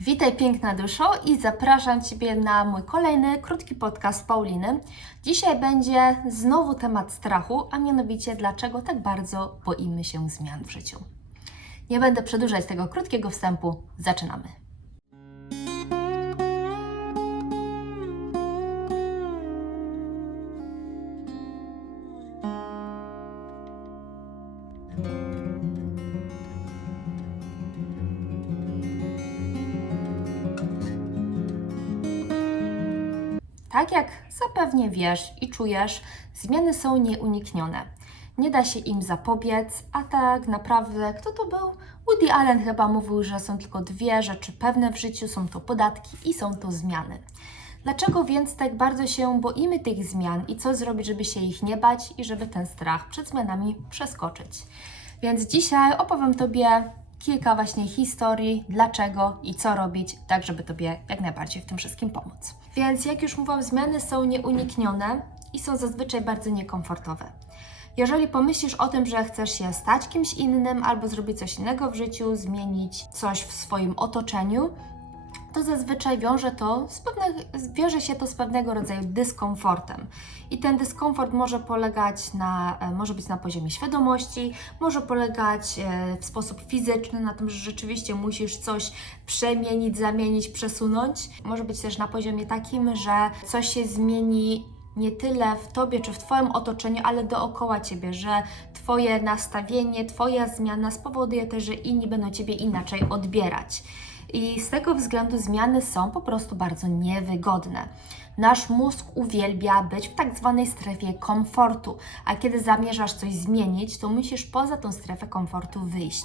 Witaj piękna duszo i zapraszam Ciebie na mój kolejny krótki podcast Pauliny. Dzisiaj będzie znowu temat strachu, a mianowicie dlaczego tak bardzo boimy się zmian w życiu. Nie będę przedłużać tego krótkiego wstępu, zaczynamy. Tak jak zapewnie wiesz i czujesz, zmiany są nieuniknione. Nie da się im zapobiec, a tak naprawdę, kto to był? Woody Allen chyba mówił, że są tylko dwie rzeczy pewne w życiu: są to podatki i są to zmiany. Dlaczego więc tak bardzo się boimy tych zmian i co zrobić, żeby się ich nie bać i żeby ten strach przed zmianami przeskoczyć? Więc dzisiaj opowiem Tobie kilka właśnie historii, dlaczego i co robić, tak żeby Tobie jak najbardziej w tym wszystkim pomóc. Więc jak już mówiłam, zmiany są nieuniknione i są zazwyczaj bardzo niekomfortowe. Jeżeli pomyślisz o tym, że chcesz się stać kimś innym albo zrobić coś innego w życiu, zmienić coś w swoim otoczeniu, to zazwyczaj wiąże, to z pewnych, wiąże się to z pewnego rodzaju dyskomfortem. I ten dyskomfort może polegać na, e, może być na poziomie świadomości, może polegać e, w sposób fizyczny, na tym, że rzeczywiście musisz coś przemienić, zamienić, przesunąć. Może być też na poziomie takim, że coś się zmieni nie tyle w tobie czy w twoim otoczeniu, ale dookoła ciebie, że twoje nastawienie, twoja zmiana spowoduje też, że inni będą ciebie inaczej odbierać. I z tego względu zmiany są po prostu bardzo niewygodne. Nasz mózg uwielbia być w tak zwanej strefie komfortu, a kiedy zamierzasz coś zmienić, to musisz poza tą strefę komfortu wyjść,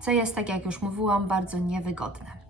co jest, tak jak już mówiłam, bardzo niewygodne.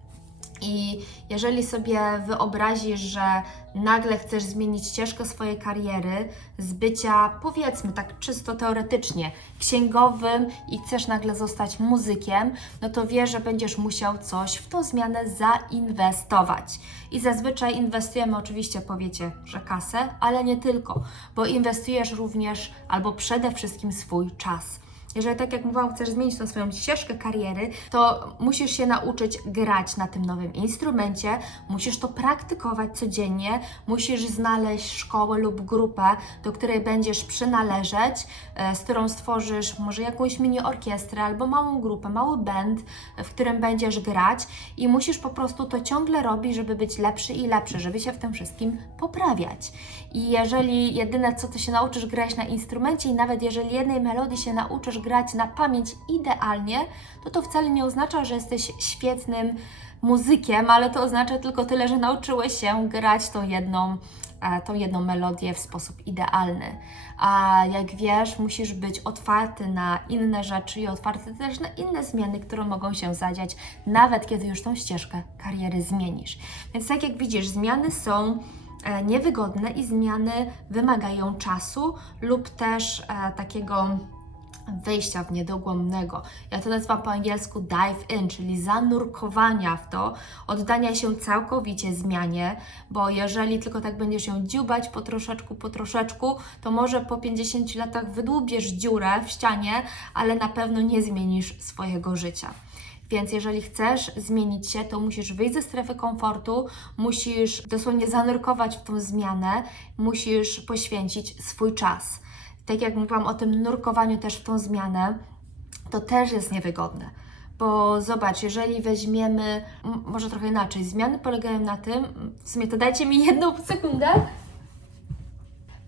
I jeżeli sobie wyobrazisz, że nagle chcesz zmienić ścieżkę swojej kariery z bycia, powiedzmy tak czysto teoretycznie, księgowym i chcesz nagle zostać muzykiem, no to wiesz, że będziesz musiał coś w tą zmianę zainwestować. I zazwyczaj inwestujemy, oczywiście powiecie, że kasę, ale nie tylko, bo inwestujesz również albo przede wszystkim swój czas. Jeżeli tak jak mówiłam, chcesz zmienić tą swoją ścieżkę kariery, to musisz się nauczyć grać na tym nowym instrumencie, musisz to praktykować codziennie, musisz znaleźć szkołę lub grupę, do której będziesz przynależeć, e, z którą stworzysz może jakąś mini orkiestrę albo małą grupę, mały band, w którym będziesz grać i musisz po prostu to ciągle robić, żeby być lepszy i lepszy, żeby się w tym wszystkim poprawiać. I jeżeli jedyne co to się nauczysz grać na instrumencie i nawet jeżeli jednej melodii się nauczysz grać na pamięć idealnie, to to wcale nie oznacza, że jesteś świetnym muzykiem, ale to oznacza tylko tyle, że nauczyłeś się grać tą jedną, e, tą jedną melodię w sposób idealny. A jak wiesz, musisz być otwarty na inne rzeczy i otwarty też na inne zmiany, które mogą się zadziać, nawet kiedy już tą ścieżkę kariery zmienisz. Więc tak jak widzisz, zmiany są e, niewygodne i zmiany wymagają czasu lub też e, takiego wejścia w niedogłomnego. Ja to nazywam po angielsku dive in, czyli zanurkowania w to, oddania się całkowicie zmianie, bo jeżeli tylko tak będziesz ją dziubać po troszeczku, po troszeczku, to może po 50 latach wydłubiesz dziurę w ścianie, ale na pewno nie zmienisz swojego życia. Więc jeżeli chcesz zmienić się, to musisz wyjść ze strefy komfortu, musisz dosłownie zanurkować w tą zmianę, musisz poświęcić swój czas tak jak mówiłam o tym nurkowaniu też w tą zmianę, to też jest niewygodne. Bo zobacz, jeżeli weźmiemy, może trochę inaczej, zmiany polegają na tym, w sumie to dajcie mi jedną sekundę,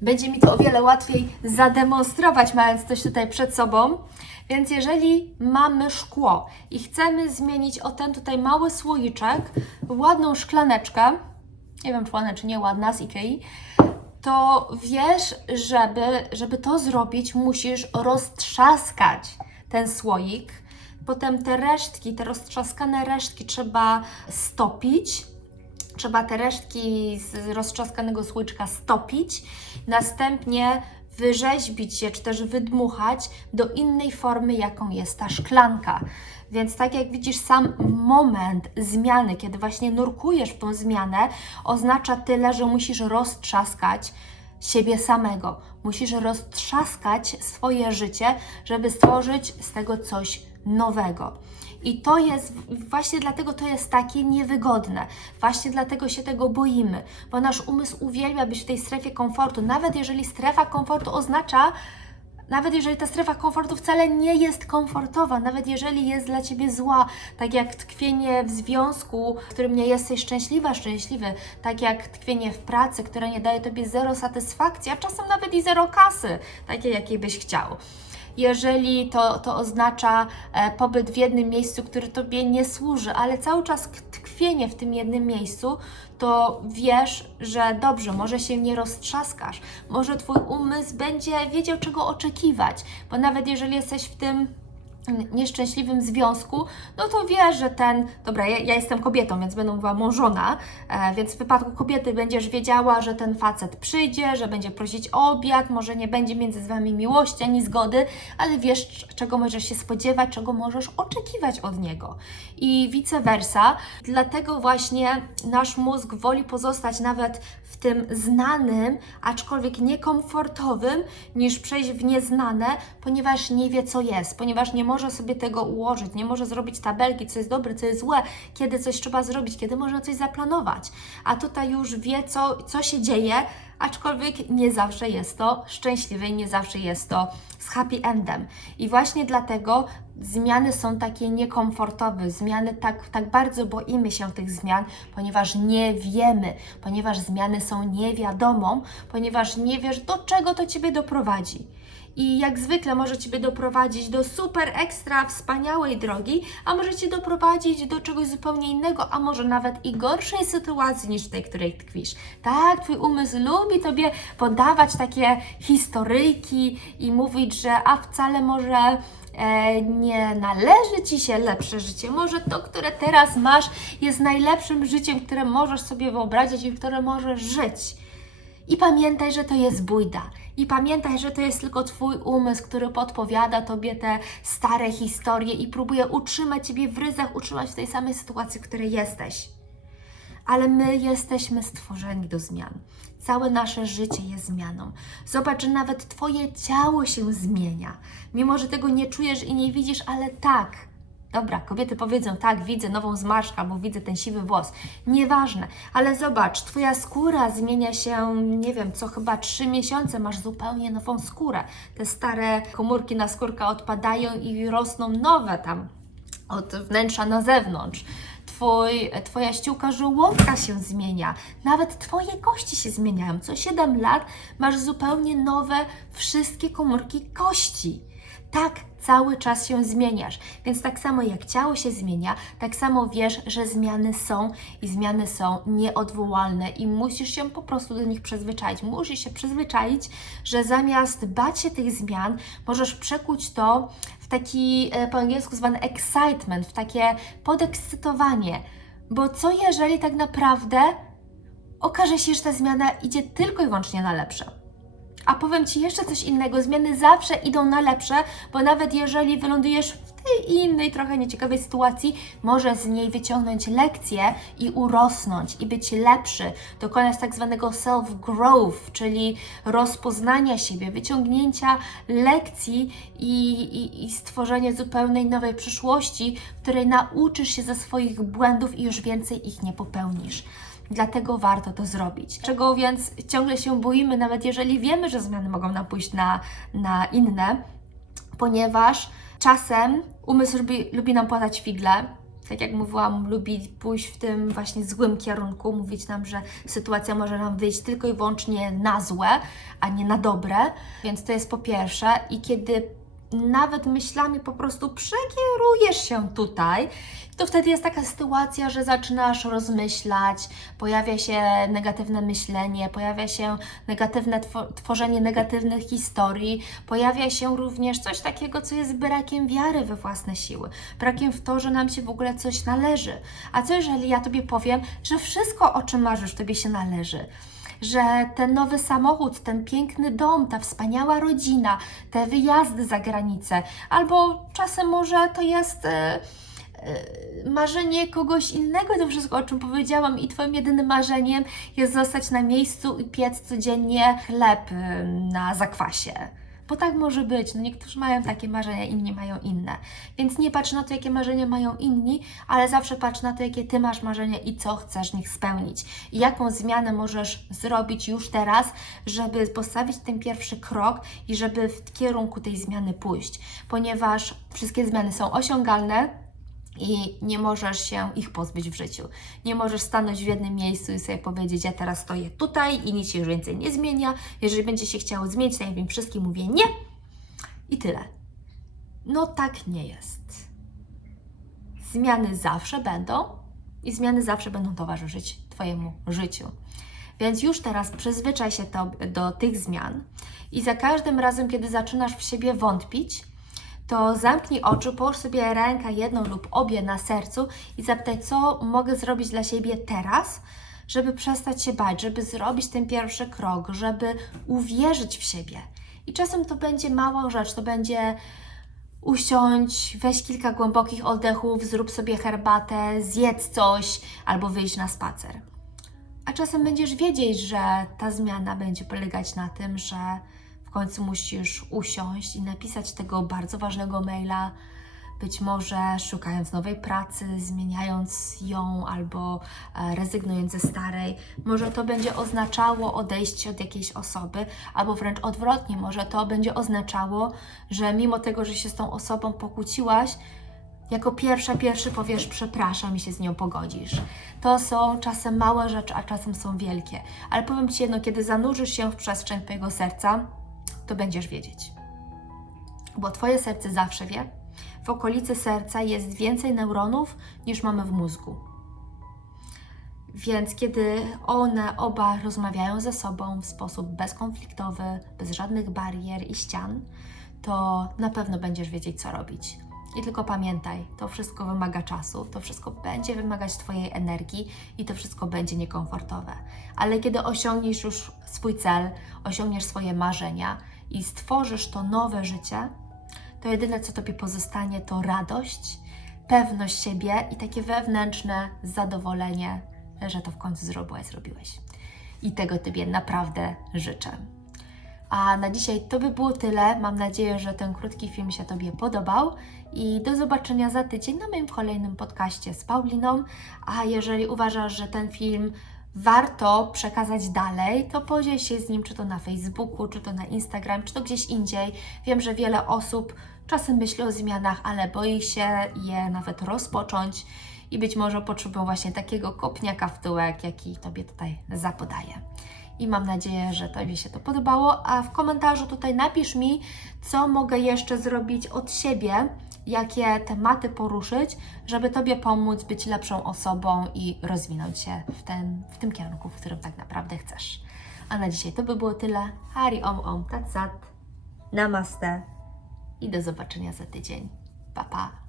będzie mi to o wiele łatwiej zademonstrować, mając coś tutaj przed sobą. Więc jeżeli mamy szkło i chcemy zmienić o ten tutaj mały słoiczek, ładną szklaneczkę, nie wiem czy ładna czy nie ładna z Ikei, to wiesz, żeby, żeby to zrobić, musisz roztrzaskać ten słoik. Potem te resztki, te roztrzaskane resztki trzeba stopić. Trzeba te resztki z roztrzaskanego słoiczka stopić. Następnie wyrzeźbić je, czy też wydmuchać do innej formy, jaką jest ta szklanka. Więc tak jak widzisz, sam moment zmiany, kiedy właśnie nurkujesz w tą zmianę, oznacza tyle, że musisz roztrzaskać siebie samego. Musisz roztrzaskać swoje życie, żeby stworzyć z tego coś nowego. I to jest, właśnie dlatego to jest takie niewygodne. Właśnie dlatego się tego boimy, bo nasz umysł uwielbia być w tej strefie komfortu. Nawet jeżeli strefa komfortu oznacza, nawet jeżeli ta strefa komfortu wcale nie jest komfortowa, nawet jeżeli jest dla ciebie zła, tak jak tkwienie w związku, w którym nie jesteś szczęśliwa, szczęśliwy, tak jak tkwienie w pracy, które nie daje tobie zero satysfakcji, a czasem nawet i zero kasy, takiej jakiej byś chciał jeżeli to, to oznacza e, pobyt w jednym miejscu, który Tobie nie służy, ale cały czas tkwienie w tym jednym miejscu, to wiesz, że dobrze, może się nie roztrzaskasz, może Twój umysł będzie wiedział, czego oczekiwać, bo nawet jeżeli jesteś w tym nieszczęśliwym związku, no to wiesz, że ten, dobra, ja, ja jestem kobietą, więc będę mówiła mążona, e, więc w wypadku kobiety będziesz wiedziała, że ten facet przyjdzie, że będzie prosić o obiad, może nie będzie między Wami miłości ani zgody, ale wiesz, czego możesz się spodziewać, czego możesz oczekiwać od niego. I vice versa. Dlatego właśnie nasz mózg woli pozostać nawet w tym znanym, aczkolwiek niekomfortowym, niż przejść w nieznane, ponieważ nie wie, co jest, ponieważ nie może sobie tego ułożyć, nie może zrobić tabelki, co jest dobre, co jest złe, kiedy coś trzeba zrobić, kiedy można coś zaplanować. A tutaj już wie, co, co się dzieje, aczkolwiek nie zawsze jest to szczęśliwe i nie zawsze jest to z happy endem. I właśnie dlatego zmiany są takie niekomfortowe, zmiany tak, tak bardzo boimy się tych zmian, ponieważ nie wiemy, ponieważ zmiany są niewiadomą, ponieważ nie wiesz, do czego to Ciebie doprowadzi. I jak zwykle może Ciebie doprowadzić do super ekstra wspaniałej drogi, a może Cię doprowadzić do czegoś zupełnie innego, a może nawet i gorszej sytuacji niż tej, której tkwisz. Tak, Twój umysł lubi Tobie podawać takie historyjki i mówić, że a wcale może e, nie należy Ci się lepsze życie. Może to, które teraz masz, jest najlepszym życiem, które możesz sobie wyobrazić i które możesz żyć. I pamiętaj, że to jest bójda. I pamiętaj, że to jest tylko Twój umysł, który podpowiada Tobie te stare historie i próbuje utrzymać Ciebie w ryzach, utrzymać w tej samej sytuacji, w której jesteś. Ale my jesteśmy stworzeni do zmian. Całe nasze życie jest zmianą. Zobacz, że nawet Twoje ciało się zmienia. Mimo, że tego nie czujesz i nie widzisz, ale tak. Dobra, kobiety powiedzą, tak, widzę nową zmarszkę albo widzę ten siwy włos. Nieważne, ale zobacz, Twoja skóra zmienia się, nie wiem, co chyba trzy miesiące masz zupełnie nową skórę. Te stare komórki na skórka odpadają i rosną nowe tam od wnętrza na zewnątrz. Twój, twoja ściółka żołądka się zmienia, nawet Twoje kości się zmieniają. Co 7 lat masz zupełnie nowe wszystkie komórki kości. Tak, cały czas się zmieniasz. Więc tak samo jak ciało się zmienia, tak samo wiesz, że zmiany są i zmiany są nieodwołalne i musisz się po prostu do nich przyzwyczaić. Musisz się przyzwyczaić, że zamiast bać się tych zmian, możesz przekuć to w taki e, po angielsku zwany excitement, w takie podekscytowanie. Bo co jeżeli tak naprawdę okaże się, że ta zmiana idzie tylko i wyłącznie na lepsze? A powiem Ci jeszcze coś innego. Zmiany zawsze idą na lepsze, bo nawet jeżeli wylądujesz w tej innej, trochę nieciekawej sytuacji, możesz z niej wyciągnąć lekcję i urosnąć i być lepszy, dokonać tak zwanego self-growth, czyli rozpoznania siebie, wyciągnięcia lekcji i, i, i stworzenia zupełnie nowej przyszłości, w której nauczysz się ze swoich błędów i już więcej ich nie popełnisz. Dlatego warto to zrobić. Czego więc ciągle się boimy, nawet jeżeli wiemy, że zmiany mogą nam pójść na, na inne, ponieważ czasem umysł lubi, lubi nam płatać figle. Tak jak mówiłam, lubi pójść w tym właśnie złym kierunku, mówić nam, że sytuacja może nam wyjść tylko i wyłącznie na złe, a nie na dobre. Więc to jest po pierwsze. I kiedy nawet myślami po prostu przekierujesz się tutaj, to wtedy jest taka sytuacja, że zaczynasz rozmyślać, pojawia się negatywne myślenie, pojawia się negatywne two- tworzenie negatywnych historii, pojawia się również coś takiego, co jest brakiem wiary we własne siły, brakiem w to, że nam się w ogóle coś należy. A co jeżeli ja Tobie powiem, że wszystko, o czym marzysz, Tobie się należy? Że ten nowy samochód, ten piękny dom, ta wspaniała rodzina, te wyjazdy za granicę, albo czasem może to jest e, e, marzenie kogoś innego, to wszystko, o czym powiedziałam, i Twoim jedynym marzeniem jest zostać na miejscu i piec codziennie chleb na zakwasie. Bo tak może być. No niektórzy mają takie marzenia, inni mają inne. Więc nie patrz na to, jakie marzenia mają inni, ale zawsze patrz na to, jakie Ty masz marzenia i co chcesz nich spełnić. I jaką zmianę możesz zrobić już teraz, żeby postawić ten pierwszy krok i żeby w kierunku tej zmiany pójść. Ponieważ wszystkie zmiany są osiągalne, i nie możesz się ich pozbyć w życiu. Nie możesz stanąć w jednym miejscu i sobie powiedzieć, ja teraz stoję tutaj i nic się już więcej nie zmienia. Jeżeli będzie się chciało zmienić, to ja im wszystkim mówię nie i tyle. No tak nie jest. Zmiany zawsze będą i zmiany zawsze będą towarzyszyć Twojemu życiu. Więc już teraz przyzwyczaj się to, do tych zmian i za każdym razem, kiedy zaczynasz w siebie wątpić, to zamknij oczy, połóż sobie rękę jedną lub obie na sercu i zapytaj, co mogę zrobić dla siebie teraz, żeby przestać się bać, żeby zrobić ten pierwszy krok, żeby uwierzyć w siebie. I czasem to będzie mała rzecz, to będzie usiąść, weź kilka głębokich oddechów, zrób sobie herbatę, zjedz coś albo wyjść na spacer. A czasem będziesz wiedzieć, że ta zmiana będzie polegać na tym, że w końcu musisz usiąść i napisać tego bardzo ważnego maila, być może szukając nowej pracy, zmieniając ją albo e, rezygnując ze starej. Może to będzie oznaczało odejście od jakiejś osoby, albo wręcz odwrotnie, może to będzie oznaczało, że mimo tego, że się z tą osobą pokłóciłaś, jako pierwsza, pierwszy powiesz przepraszam i się z nią pogodzisz. To są czasem małe rzeczy, a czasem są wielkie. Ale powiem Ci jedno, kiedy zanurzysz się w przestrzeń Twojego serca, to będziesz wiedzieć. Bo Twoje serce zawsze wie. W okolicy serca jest więcej neuronów niż mamy w mózgu. Więc kiedy one oba rozmawiają ze sobą w sposób bezkonfliktowy, bez żadnych barier i ścian, to na pewno będziesz wiedzieć, co robić. I tylko pamiętaj, to wszystko wymaga czasu, to wszystko będzie wymagać Twojej energii i to wszystko będzie niekomfortowe. Ale kiedy osiągniesz już swój cel, osiągniesz swoje marzenia i stworzysz to nowe życie, to jedyne, co Tobie pozostanie, to radość, pewność siebie i takie wewnętrzne zadowolenie, że to w końcu zrobiłeś, zrobiłeś. I tego Tobie naprawdę życzę. A na dzisiaj to by było tyle. Mam nadzieję, że ten krótki film się Tobie podobał i do zobaczenia za tydzień na moim kolejnym podcaście z Pauliną. A jeżeli uważasz, że ten film warto przekazać dalej, to podziel się z nim, czy to na Facebooku, czy to na Instagram, czy to gdzieś indziej. Wiem, że wiele osób czasem myśli o zmianach, ale boi się je nawet rozpocząć i być może potrzebują właśnie takiego kopniaka w tyłek, jaki Tobie tutaj zapodaję. I mam nadzieję, że Tobie się to podobało. A w komentarzu tutaj napisz mi, co mogę jeszcze zrobić od siebie, jakie tematy poruszyć, żeby Tobie pomóc być lepszą osobą i rozwinąć się w, ten, w tym kierunku, w którym tak naprawdę chcesz. A na dzisiaj to by było tyle. Hari om om tat sat. Namaste. I do zobaczenia za tydzień. Pa pa.